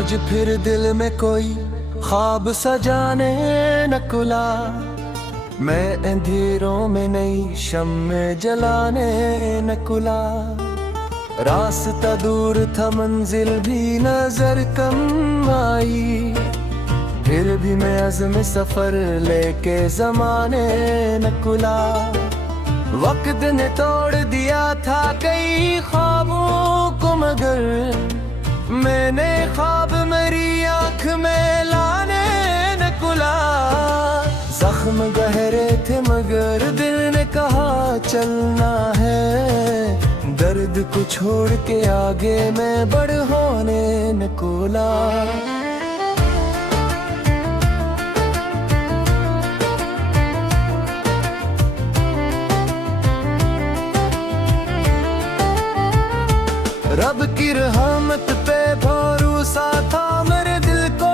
आज फिर दिल में कोई ख्वाब सजाने न कुला, मैं अंधेरों में नई शम्मे जलाने न कुला। रास्ता दूर था मंजिल भी नजर कम आई, फिर भी मैं अज़्म सफर लेके ज़माने न कुला। वक्त ने तोड़ दिया था कई ख्वाबों को, मगर मैंने ख्वाब मेरी आँख में लाने न कुला। जख्म गहरे थे मगर दिल ने कहा चलना है, दर्द को छोड़ के आगे मैं बढ़ने न कुला। रब की रहमत पे भरोसा था मेरे दिल को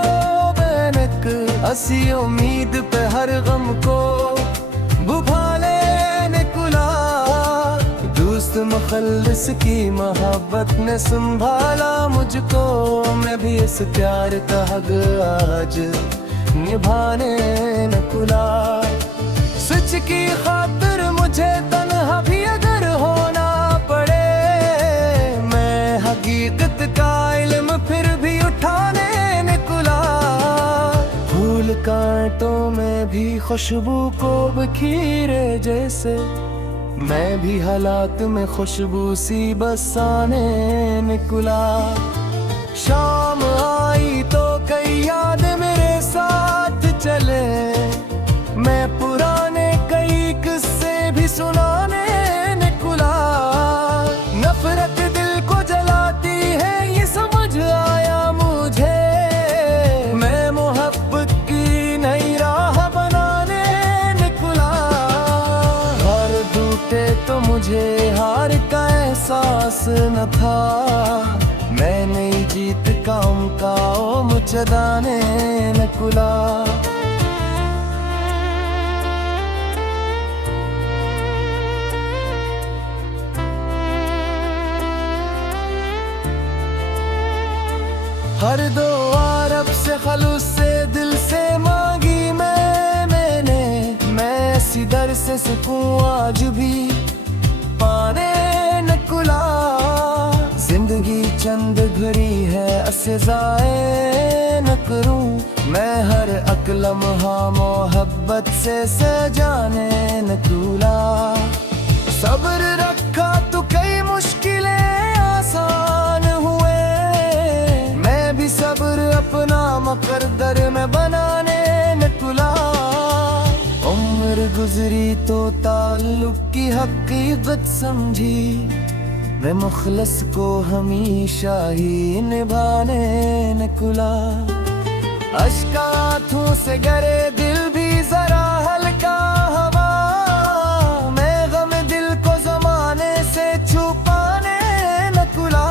बैनक, हंसी उम्मीद पे हर गम को बुझाने न कुला। दोस्त मुखल्लिस की मोहब्बत ने संभाला मुझको, मैं भी इस प्यार का हक आज निभाने न कुला। सच की खातिर मुझे तन्हा भी अगर होना पड़े, हकीकत का इल्म फिर भी उठाने न कुला। फूल कांटों में भी खुशबू को बखीरे जैसे, मैं भी हालात में खुशबू सी बसाने न कुला। शाम आई तो कई याद मेरे साथ चले, मैं पुराने कई किस्से भी सुनाने न कुला। नफरत दिल को जलाती है ये समझ आया मुझे, मैं मोहब्बत की नई राह बनाने न कुला। हार टूटे तो मुझे हार का एहसास न था, मैं नई जीत का उमकाओ मुझे दाने न कुला। हर दुआ रब से खलूस से दिल से मांगी मैंने, मैं ऐसी दर से सुकून आज भी पाने न कुला। जिंदगी चंद घड़ी है ऐसे जाए न करूं, मैं हर एक लम्हा मोहब्बत से सजाने न कुला। सब्र रखा तो कई मुश्किलें आसान हुए, सब्र अपना मकद्दर में बनाने न कुला। उम्र गुजरी तो ताल्लुक की हकीकत समझी, मैं मुखलस को हमेशा ही निभाने न कुला। अश्का आँखों से गरे दिल भी जरा हल्का हवा, मैं गम दिल को जमाने से छुपाने न कुला।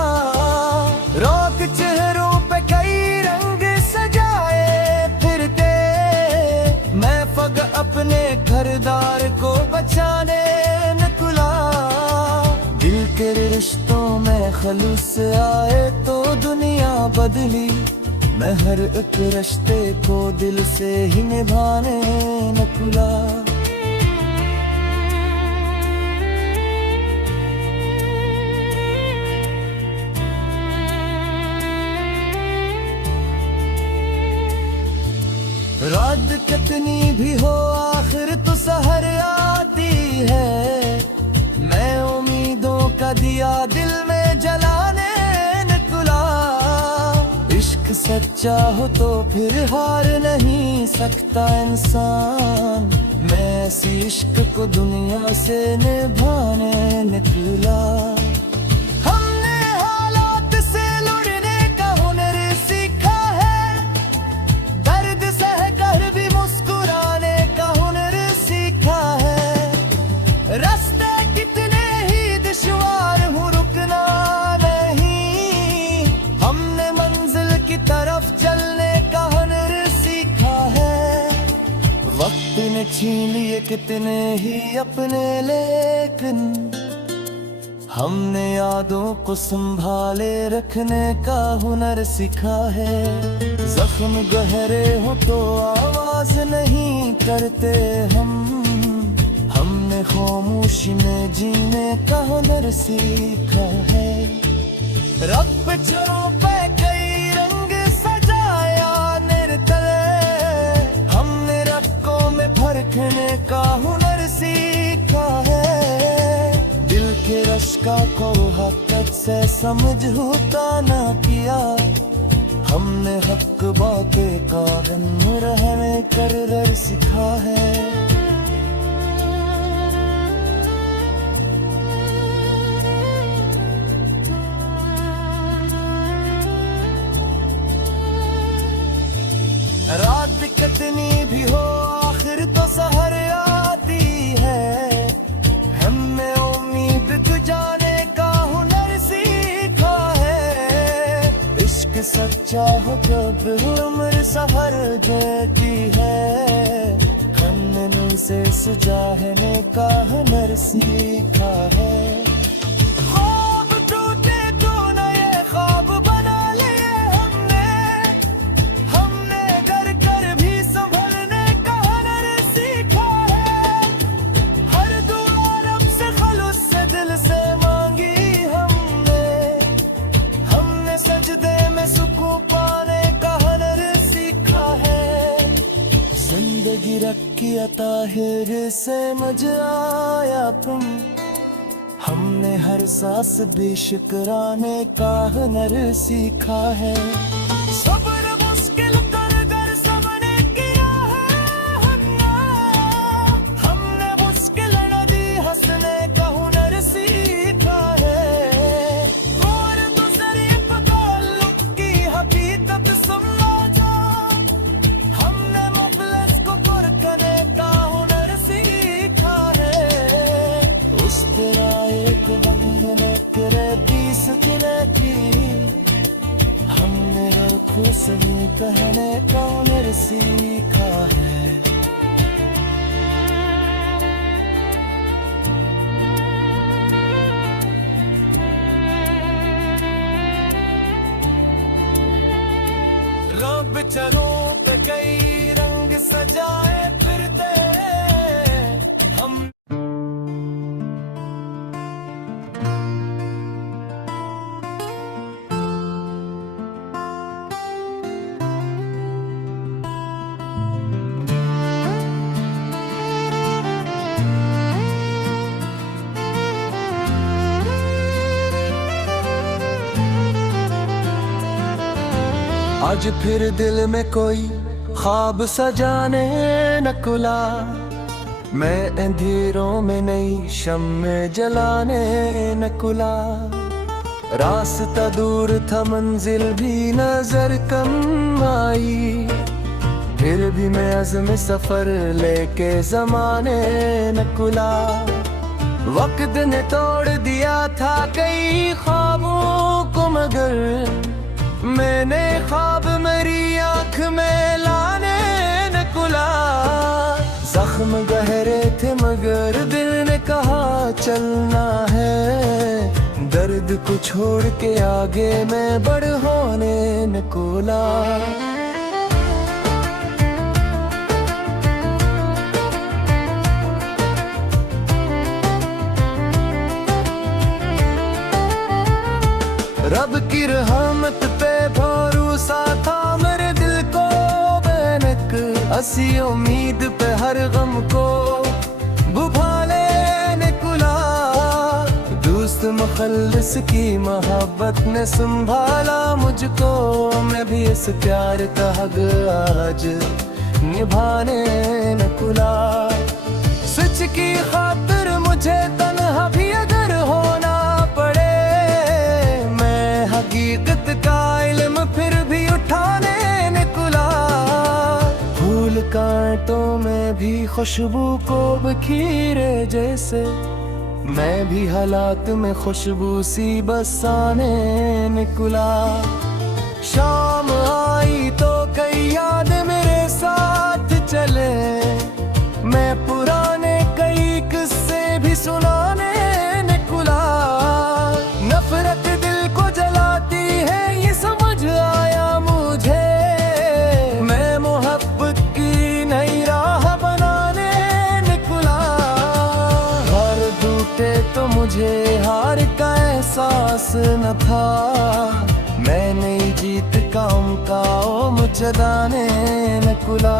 रोक चेहरों पे कई रंग सजाए फिरते, मैं फग अपने घरदार को बचाने न कुला। दिल के रिश्तों में खलूस आए तो दुनिया बदली, मैं हर एक रिश्ते को दिल से ही निभाने न कुला। रात कितनी भी हो आखिर तो सहर आती है, मैं उम्मीदों का दिया दिल में जलाने न कुला। इश्क सच्चा हो तो फिर हार नहीं सकता इंसान, मैं ऐसी इश्क को दुनिया से निभाने निकला। रास्ते कितने ही दुश्वार हूँ रुकना नहीं, हमने मंजिल की तरफ चलने का हुनर सीखा है। वक्त ने छीन लिए कितने ही अपने, लेकिन हमने यादों को संभाले रखने का हुनर सीखा है। जख्म गहरे हो तो आवाज नहीं करते हमने खामोशी में जीने का हुनर सीखा है। रब पिक्चरों पे कई रंग सजाया निर्तले, हमने रक्कों में भरकने का हुनर सीखा है। दिल के रश्का को हक़त से समझौता ना किया, हमने हक बातें का रहने कर सीखा है। रात कितनी भी हो आखिर तो सहर आती है, हमने उम्मीद जुटाने का हुनर सीखा है। इश्क सच्चा हो कब उम्र सहर देती है, हमने मुँह से सुझाने का हुनर सीखा है। जिंदगी रखी ताहिर से मजा आया तुम, हमने हर सांस बेशुक्राने का हुनर सीखा है। सब्र मुश्किल कर कर सबने किया है, हमने मुश्किल नदी हंसने का हुनर सीखा है। और दूसरी ताल्लुक की हकीकत समझा, हमने मुखलिस को परखने का हुनर सीखा है। उस तरह एक बंधने तेरे 20 गिरे की, हमने हर खुशनी कहने का हुनर सीखा है। रब चरों पे कई रंग सजाए फिरते हम। आज फिर दिल में कोई ख्वाब सजाने न खुला, मैं अंधेरों में नई शम्मे जलाने न खुला। रास्ता दूर था मंजिल भी नजर कम आई, फिर भी मैं अज़्म सफर लेके ज़माने न खुला। वक्त ने तोड़ दिया था कई ख्वाबों को, मगर मैंने ख्वाब मेरी आँख में लाने न खुला। जख्म गहरे थे मगर दिल ने कहा चलना है, दर्द को छोड़ के आगे मैं बढ़ने न खुला। रब की रहमत पे भरोसा था मेरे दिल को बेनक, असी उम्मीद पे हर गम को बुझा लेने खुला। दोस्त मुखल्लिस की मोहब्बत ने संभाला मुझको, मैं भी इस प्यार का हक आज निभाने न खुला। सच की खातिर मुझे तन्हा भी अगर होना पड़े, हकीकत का इल्म फिर भी उठाने न खुला। फूल कांटों में भी खुशबू को बखीरे जैसे, मैं भी हालात में खुशबू सी बसाने न खुला। शाम आई तो कई याद मेरे साथ चले, मैं पुराने कई किस्से भी सुनाने न खुला। मुझे हार का एहसास न था। मैंने जीत का ओ मुझदाने न कुला।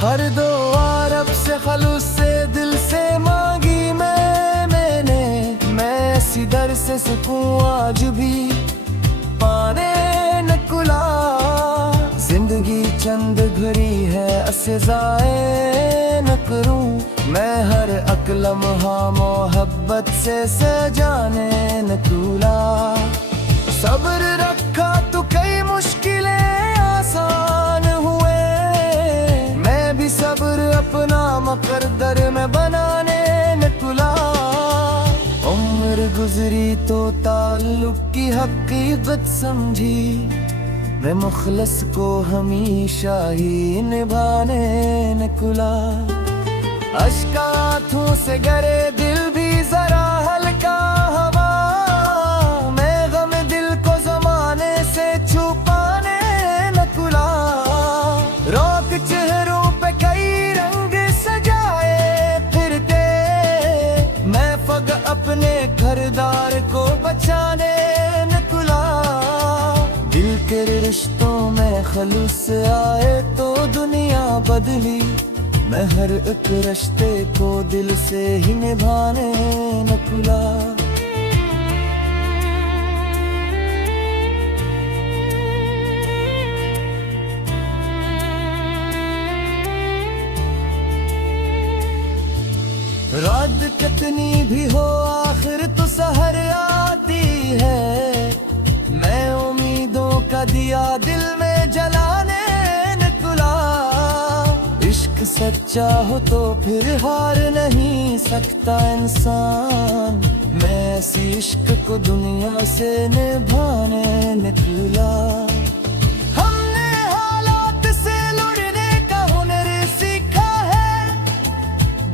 हर दुआ रब से खलूस से दिल से मांगी मैंने। मैं ऐसी दर से सुकून आज भी पाने न कुला। जिंदगी चंद घड़ी है असे ज़ाए न करूं। मैं हर अक लम्हा मोहब्बत से सजाने न कुला। सब्र रखा तो कई मुश्किलें आसान हुए। मैं भी सब्र अपना मुकद्दर में बनाने न कुला। उम्र गुजरी तो ताल्लुक की हकीकत समझी। मैं मुखलस को हमेशा ही निभाने न कुला। अश्क आँखों से गरे दिल भी जरा हल्का हवा। मैं गम दिल को ज़माने से छुपाने न कुला। रोक चेहरों पे कई रंग सजाए फिरते। मैं फग अपने घरदार को बचाने न कुला। दिल के रिश्तों में खलूस आए तो दुनिया बदली। मैं हर एक रिश्ते को दिल से ही निभाने न कुला। रात कितनी भी हो आखिर तो सहर आती है। मैं उम्मीदों का दिया दिल में जलाने न कुला। इश्क सच्चा हो तो फिर हार नहीं सकता इंसान। मैं ऐसी इश्क को दुनिया से निभाने निकला। हमने हालात से लड़ने का हुनर सीखा है।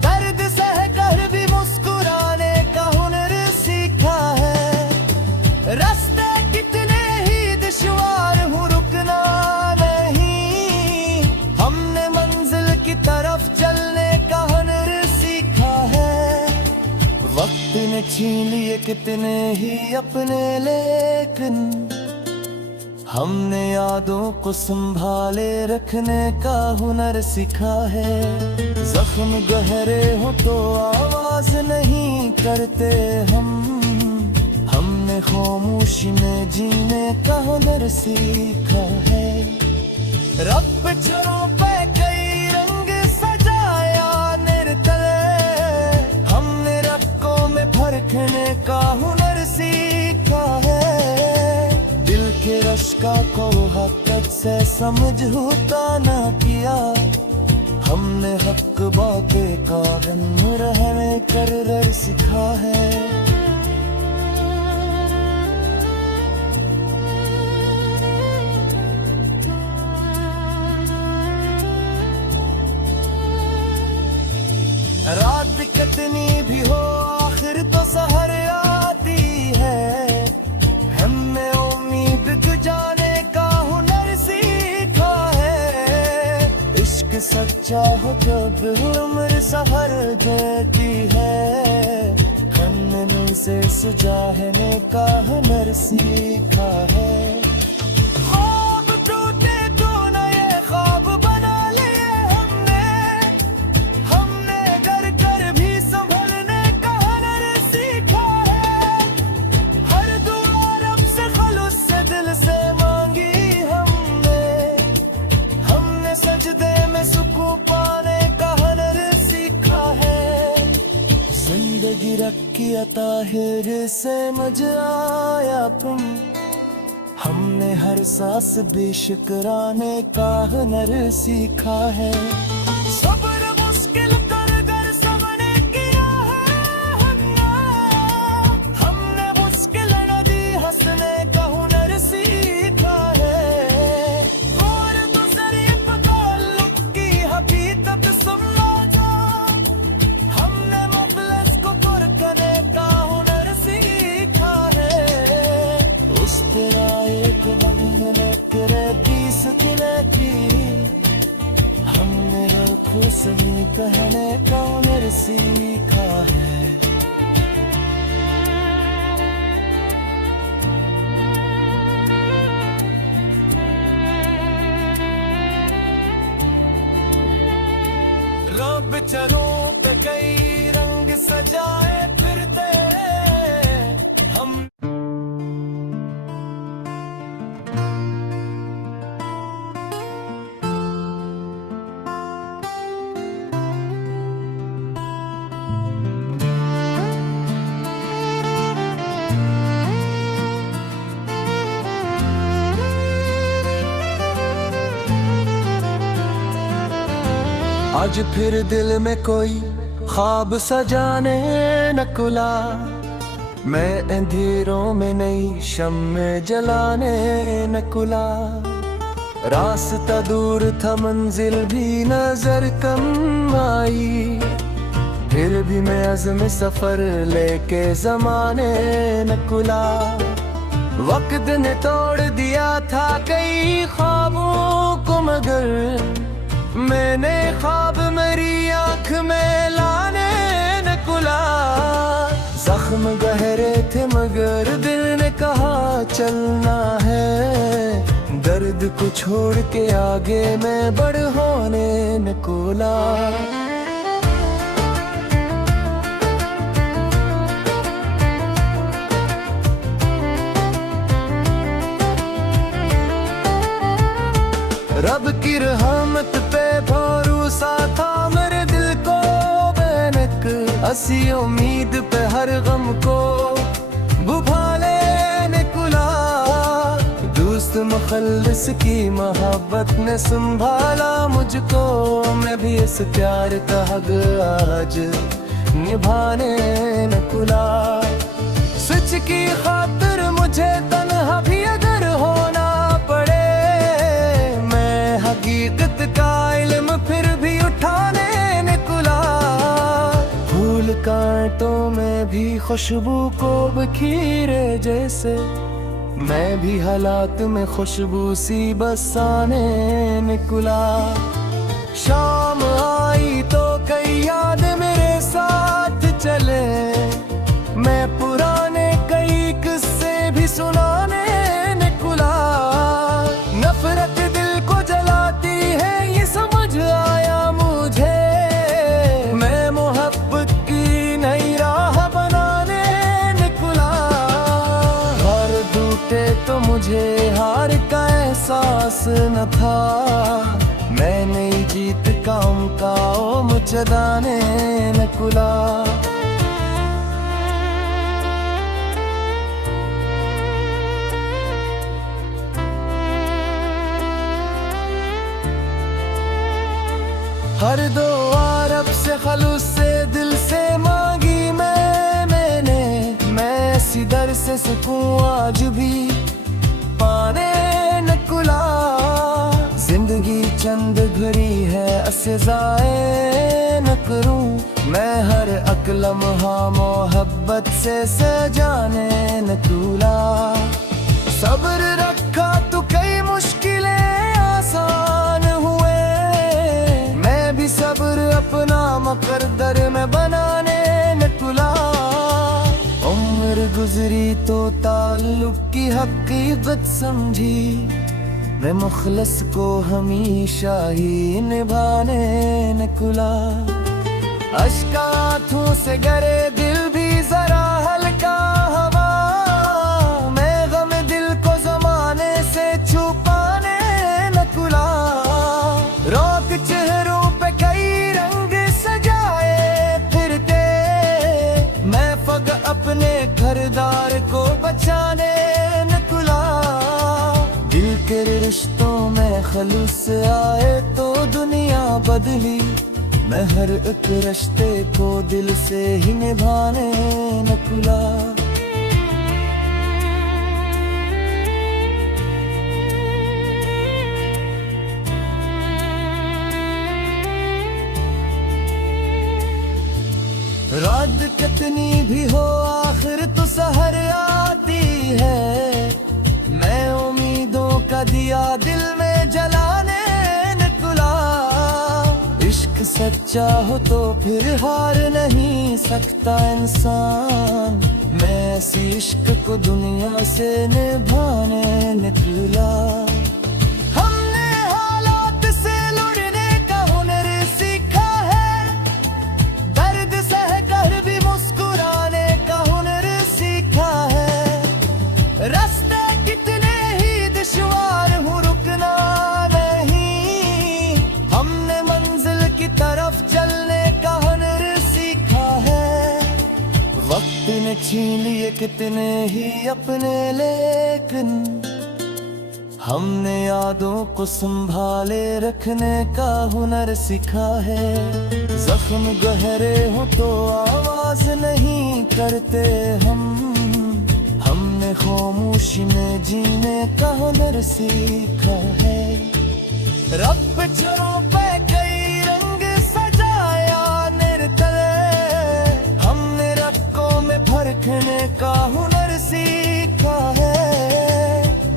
दर्द सह कर भी मुस्कुराने का हुनर सीखा है। रास्ते कितने ही दुश्वार हूँ रुकना नहीं। हमने मंजिल की तरफ चलने का हुनर सीखा है। वक्त ने छीन लिए कितने ही अपने लेकिन हमने यादों को संभाले रखने का हुनर सीखा है। जख्म गहरे हो तो आवाज नहीं करते हम। हमने खामोशी में जीने का हुनर सीखा है। रब चरों पे कई रंग सजाया निर्तले। हमने रक्कों में फरकने का हुनर सीखा है। दिल के रश्का को हक़त से समझौता ना किया। हमने हक बातें का गम रहने कर सीखा है। रात कितनी भी हो आखिर तो सहर आती है। हमने उम्मीद जाने का हुनर सीखा है। इश्क सच्चा हो जब उम्र सहर देती है। खन्ने से सुझाने का हुनर सीखा है। जिंदगी रखी ताहिर से मजा आया तुम। हमने हर सांस बेशुक्राने का हुनर सीखा है। सब्र मुश्किल कर कर सबने किया है। हमने मुश्किल नदी हंसने का हुनर सीखा है। और तो शरीफ ताल्लुक की हकीकत सुनना था। हमने मुखलिस को पुरखने का हुनर सीखा है। उस तेरा कहने का हुनर सीखा है। रब चलों पे कई रंग सजाए फिरते हम। आज फिर दिल में कोई ख्वाब सजाने न खुला, मैं अंधेरों में नई शम्मे जलाने न खुला। रास्ता दूर था मंजिल भी नजर कम आई, फिर भी मैं अज़्म सफर लेके जमाने न खुला। वक्त ने तोड़ दिया था कई ख्वाबों को, मगर मैंने ख्वाब मेरी आँख में लाने न खुला। जख्म गहरे थे मगर दिल ने कहा चलना है, दर्द को छोड़ के आगे मैं बढ़ने न खुला। रब की रहमत पे भरोसा था मेरे दिल को बैनक, असी उम्मीद पे हर गम को बुझाने न खुला। दोस्त मुखल्लिस की मोहब्बत ने संभाला मुझको, मैं भी इस प्यार का हक आज निभाने न खुला। सच की खातिर मुझे तन्हा भी अगर होना पड़े, हकीकत का इल्म फिर भी उठाने न खुला। फूल कांटों में भी खुशबू को बखीरे जैसे, मैं भी हालात में खुशबू सी बसाने न खुला। शाम आई तो कई याद मेरे साथ चले, मैं पुराने कई किस्से भी सुनाने न खुला। नफरत दिल को जलाती है ये समझ आया मुझे, मैं मोहब्बत की नई राह बनाने न खुला। हार टूटे तो मुझे हार का एहसास न था, मैं नई जीत का उनका मुचदाने न खुला। हर दुआ रब से खलूस से दिल से मांगी मैंने, मैं ऐसी दर से सकूं आज भी पाने न खुला। जिंदगी चंद घड़ी है ऐसे ज़ाए न करूं, मैं हर एक लम्हा मोहब्बत से सजाने न खुला। सब्र रखा तो कई मुश्किलें आसान हुए, सब्र अपना मकद्दर में बनाने न खुला। उम्र गुजरी तो ताल्लुक की हकीकत समझी, मैं मुखलस को हमेशा ही निभाने न खुला। अश्क आँखों से गरे दिल भी जरा हल्का हवा, मैं गम दिल को जमाने से छुपाने न खुला। रोक चेहरों पे कई रंग सजाए फिरते, मैं फग अपने घरदार को बचाने न खुला। दिल के रिश्तों में खलूस आए तो दुनिया बदली, मैं हर एक रिश्ते को दिल से ही निभाने न खुला। रात कितनी भी हो आखिर तो सहर आती है, मैं उम्मीदों का दिया दिल में जलाने न खुला। इश्क सच्चा हो तो फिर हार नहीं सकता इंसान। मैं ऐसी इश्क को दुनिया से निभाने निकला। हमने हालात से लड़ने का हुनर सीखा है, दर्द सह कर भी मुस्कुराने का हुनर सीखा है। रास्ते कितने ही दुश्वार हूँ रुकना नहीं, हमने मंजिल की तरफ चलने का हुनर सीखा है। वक्त ने छीन लिए कितने ही अपने, लेकिन हमने यादों को संभाले रखने का हुनर सीखा है। जख्म गहरे हो तो आवाज नहीं करते हम, हमने खामोशी में जीने का हुनर सीखा है। रब पिक्चरों पे कई रंग सजाया निर्तले, हमने रक्कों में भरकने का हुनर सीखा है।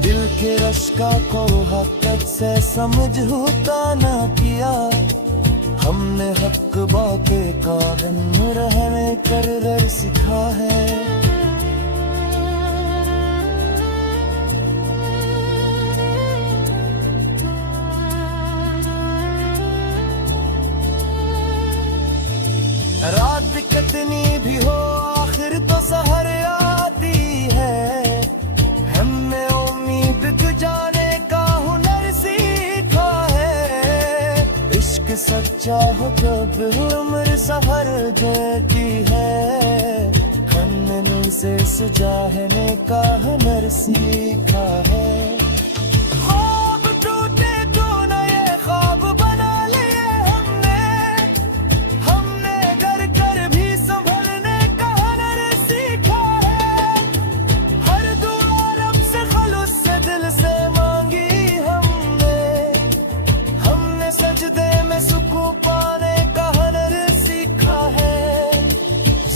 दिल के रश्का को हक़ीक़त से समझौता ना किया, हमने हक बातें का रहने कर सीखा है। रात कितनी भी हो आखिर तो सहर आती है, हमने उम्मीद जुटाने का हुनर सीखा है। इश्क सच्चा हो जब उम्र सफर देती है, हमने मुँह से सुझाने का हुनर सीखा है।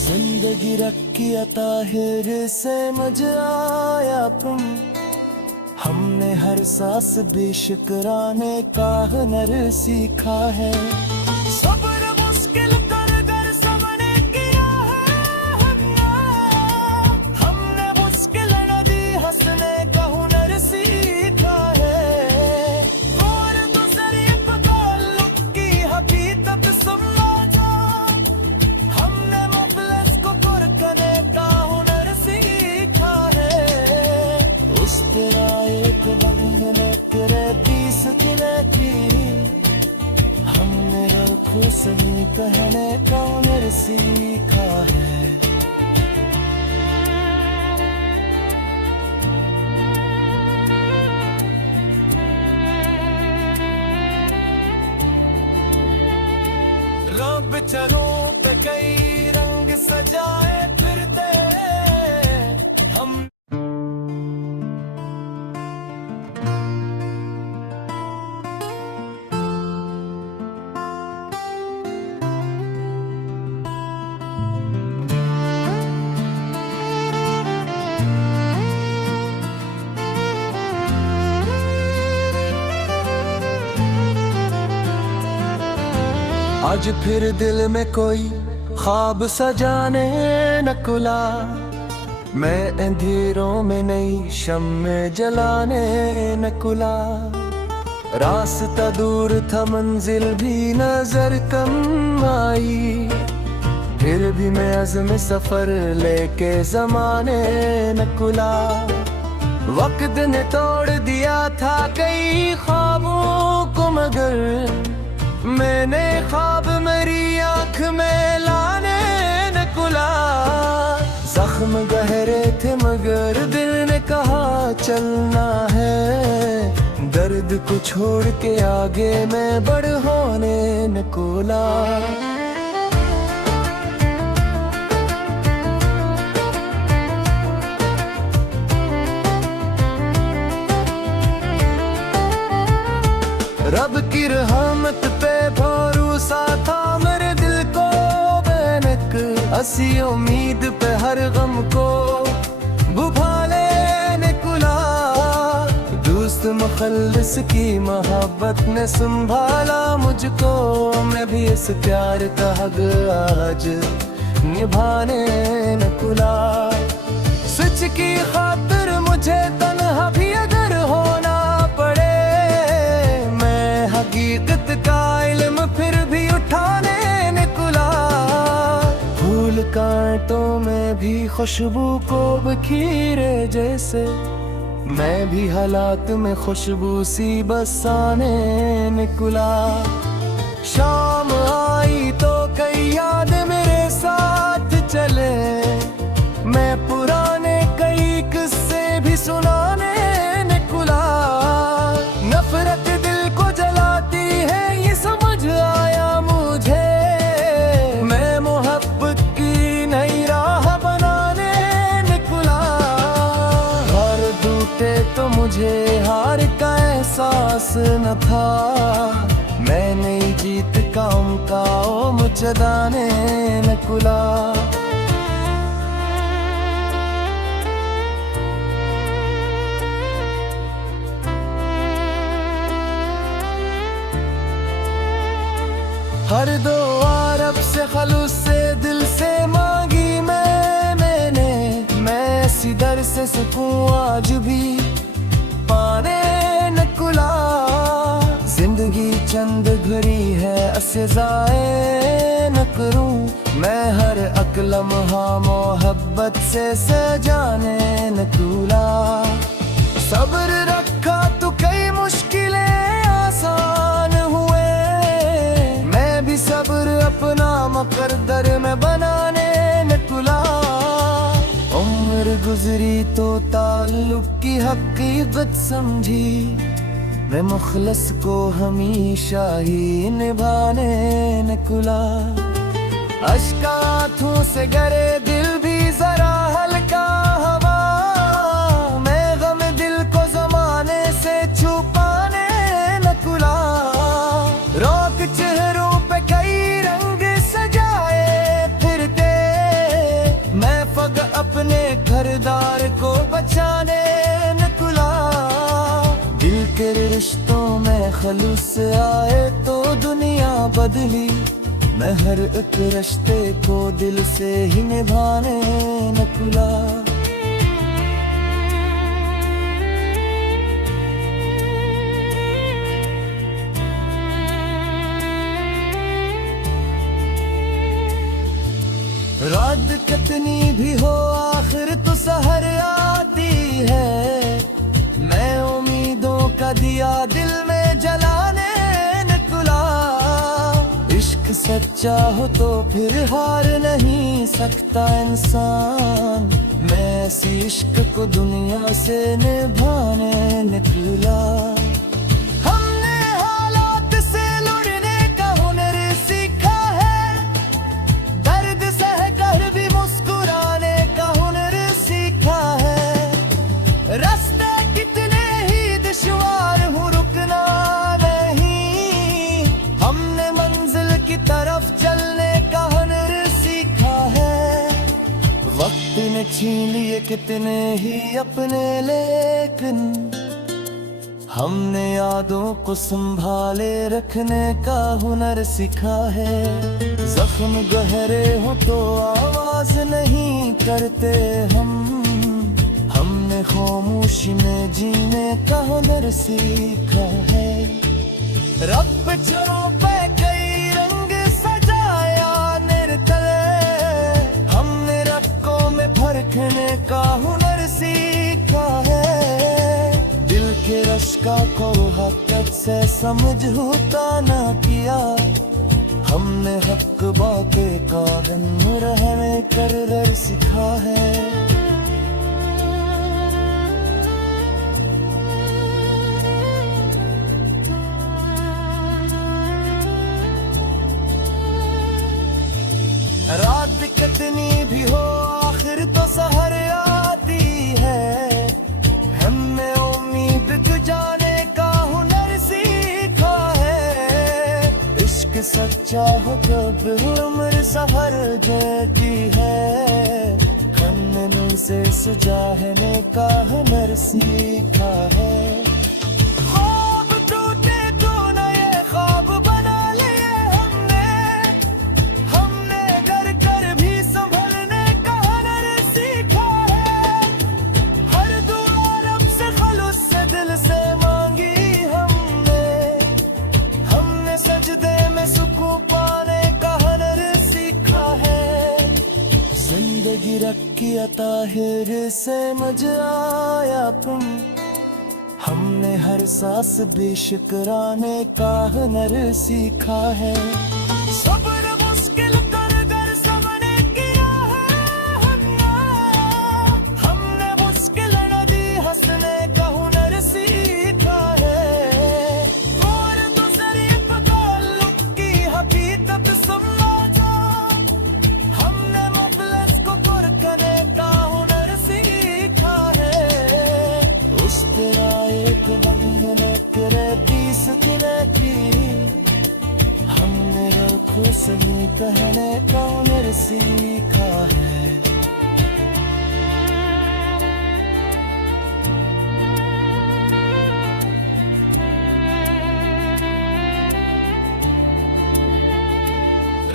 जिंदगी रखी ताहिर से मजा आया तुम, हमने हर सांस बेशुक्राने का हुनर सीखा है। सब्र मुश्किल कर कर सबने किया है, हमने मुश्किल नदी हंसने का हुनर सीखा है। और दूसरी ताल्लुक की हकीकत समझा, हमने मुफलिस को करने का हुनर सीखा है। उस तरह एक बंधन तेरे 20 दिनों की, हमने हर खुश नहीं कहने का हुनर सीखा है। रब चलों पे कई रंग सजाए फिरते हम। आज फिर दिल में कोई ख्वाब सजाने न खुला, मैं अंधेरों में नई शम्मे जलाने न खुला। रास्ता दूर था मंजिल भी नजर कम आई, फिर भी मैं अज़्म सफर लेके ज़माने न खुला। वक्त ने तोड़ दिया था कई ख्वाबों को, मगर मैंने ख्वाब मेरी आँख में लाने न खुला। जख्म गहरे थे मगर दिल ने कहा चलना है, दर्द को छोड़ के आगे मैं बढ़ने न खुला। रब की रहमत पे भरोसा था मेरे दिल को बेनक, असी उम्मीद पे हर गम को भुला लेने खुला। दोस्त मुखल्लिस की मोहब्बत ने संभाला मुझको। मैं भी इस प्यार का हक आज निभाने निकला। सच की खातिर मुझे तन्हा भी अगर होना पड़े, मैं हकीकत का इल्म फिर भी उठाने निकला। फूल कांटों में भी खुशबू को बखीरे जैसे, मैं भी हालात में खुशबू सी बसाने निकला। शाम आई तो कई याद मेरे साथ चले, मैं पुराने कई किस्से भी सुनाने निकला। नफरत दिल को जलाती है ये समझ आया मुझे, मैं मोहब्बत की नई राह बनाने निकला। हार टूटे तो मुझे हार का एहसास न था, मैं नई जीत का उनका मुचदाने निकला। हर दुआ रब से खलूस से दिल से मांगी मैंने, मैं ऐसी दर से सुकून आज भी पाने निकला। जिंदगी चंद घड़ी है ऐसे ज़ाये न करूं, मैं हर अकलम हाँ मोहब्बत से सजाने निकला। सब्र रखा तो कई मुश्किलें आसान हुए, मैं भी सब्र अपना मुकद्दर में बनाने निकला। उम्र गुजरी तो ताल्लुक की हकीकत समझी, मैं मुखलस को हमेशा ही निभाने निकला। अश्का आँखों से गरे दिल भी जरा हल्का हवा, मैं गम दिल को जमाने से छुपाने निकला। रोक चेहरों पे कई रंग सजाए फिरते, मैं फग अपने घरदार को बचाने निकला। दिल के रिश्तों में खलूस आए तो दुनिया बदली, मैं हर एक रिश्ते को दिल से ही निभाने निकला। रात कितनी भी हो आखिर तो सहर आती है, मैं उम्मीदों का दिया दिल में जलाने निकला। इश्क सच्चा हो तो फिर हार नहीं सकता इंसान, मैं ऐसी इश्क को दुनिया से निभाने निकला। हमने हालात से लड़ने का हुनर सीखा है, दर्द सह कर भी मुस्कुराने का हुनर सीखा है। रास्ते कितने ही दुश्वार हूँ रुकना नहीं, हमने मंजिल की तरफ चलने का हुनर सीखा है। वक्त ने छीन लिए कितने ही अपने, लेकिन हमने यादों को संभाले रखने का हुनर सीखा है। जख्म गहरे हो तो आवाज नहीं करते हमने खामोशी में जीने का हुनर सीखा है। रब छरों पे कई रंग सजाया निर्तले, हमने रक्कों में भरकने का हुनर सीखा है। दिल के रश्का को हक़त से समझौता न किया, हमने हक बातें का रहने कर सीखा है। रात कितनी भी हो आखिर तो सहर आती है, हमने उम्मीद जुटाने का हुनर सीखा है। इश्क सच्चा हो जब उम्र सहर देती है, हमने मुझसे सुझाने का हुनर सीखा है। की रखी अता हिर से मुझे आया तुम। हमने हर सांस भी शुक्राने का हुनर सीखा है। सब्र मुश्किल कर कर सबने किया है हमने मुश्किल नदी हंसने का हुनर सीखा है। और दूसरी ताल्लुक की हकीकत समझा हमने मुफलिस को पुर करने का हुनर सीखा है। उस तरह एक बंधने तेरे 20 दिन की हमने हर खुश में कहने का हुनर सीखा है।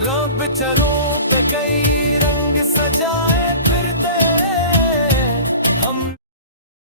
रब चरों पे कई रंग सजाए